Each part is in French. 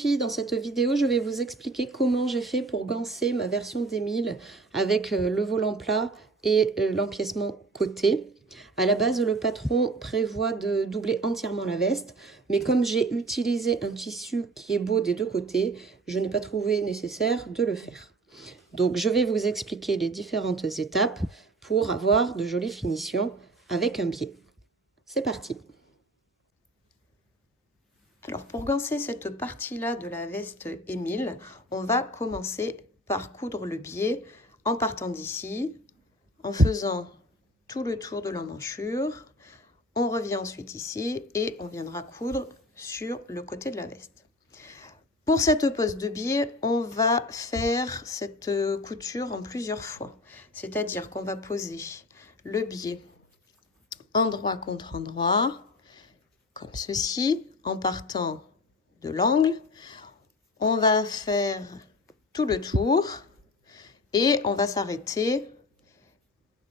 filles, dans cette vidéo, je vais vous expliquer comment j'ai fait pour ganser ma version d'Émile avec le volant plat et l'empiècement côté. À la base, le patron prévoit de doubler entièrement la veste, mais comme j'ai utilisé un tissu qui est beau des deux côtés, je n'ai pas trouvé nécessaire de le faire. Donc, je vais vous expliquer les différentes étapes pour avoir de jolies finitions avec un biais. C'est parti! Alors pour ganser cette partie-là de la veste Émile, on va commencer par coudre le biais en partant d'ici, en faisant tout le tour de l'emmanchure. On revient ensuite ici et on viendra coudre sur le côté de la veste. Pour cette pose de biais, on va faire cette couture en plusieurs fois. C'est-à-dire qu'on va poser le biais endroit contre endroit, comme ceci, en partant de l'angle. On va faire tout le tour et on va s'arrêter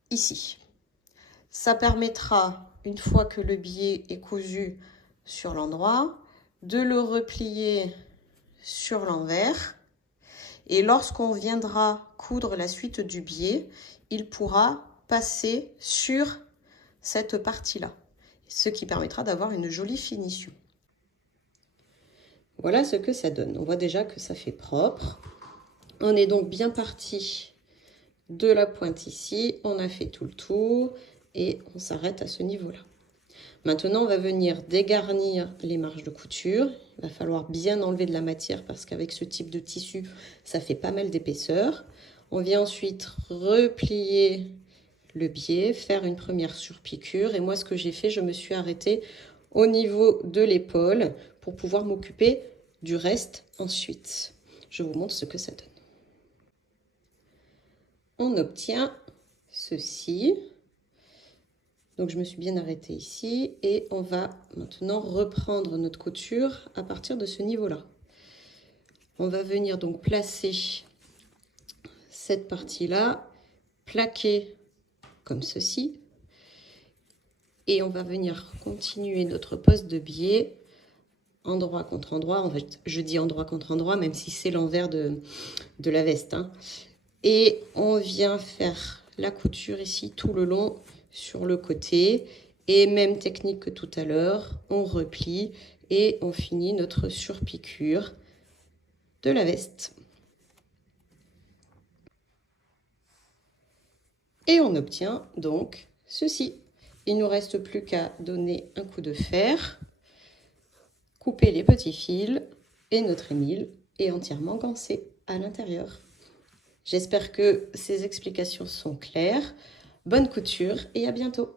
ici. Ça permettra, une fois que le biais est cousu sur l'endroit, de le replier sur l'envers. Et lorsqu'on viendra coudre la suite du biais, il pourra passer sur cette partie-là, ce qui permettra d'avoir une jolie finition. Voilà ce que ça donne. On voit déjà que ça fait propre. On est donc bien parti de la pointe ici. On a fait tout le tour et on s'arrête à ce niveau-là. Maintenant, on va venir dégarnir les marges de couture. Il va falloir bien enlever de la matière parce qu'avec ce type de tissu, ça fait pas mal d'épaisseur. On vient ensuite replier le biais, faire une première surpiqûre. Et moi, ce que j'ai fait, je me suis arrêtée au niveau de l'épaule pour pouvoir m'occuper du reste ensuite. Je vous montre ce que ça donne. On obtient ceci. Donc, je me suis bien arrêtée ici et on va maintenant reprendre notre couture à partir de ce niveau-là. On va venir donc placer cette partie-là, plaquer comme ceci. Et on va venir continuer notre pose de biais endroit contre endroit. En fait, je dis endroit contre endroit, même si c'est l'envers de la veste. Et on vient faire la couture ici tout le long sur le côté. Et même technique que tout à l'heure, on replie et on finit notre surpiqûre de la veste. Et on obtient donc ceci. Il ne nous reste plus qu'à donner un coup de fer, couper les petits fils et notre Émile est entièrement gansé à l'intérieur. J'espère que ces explications sont claires. Bonne couture et à bientôt!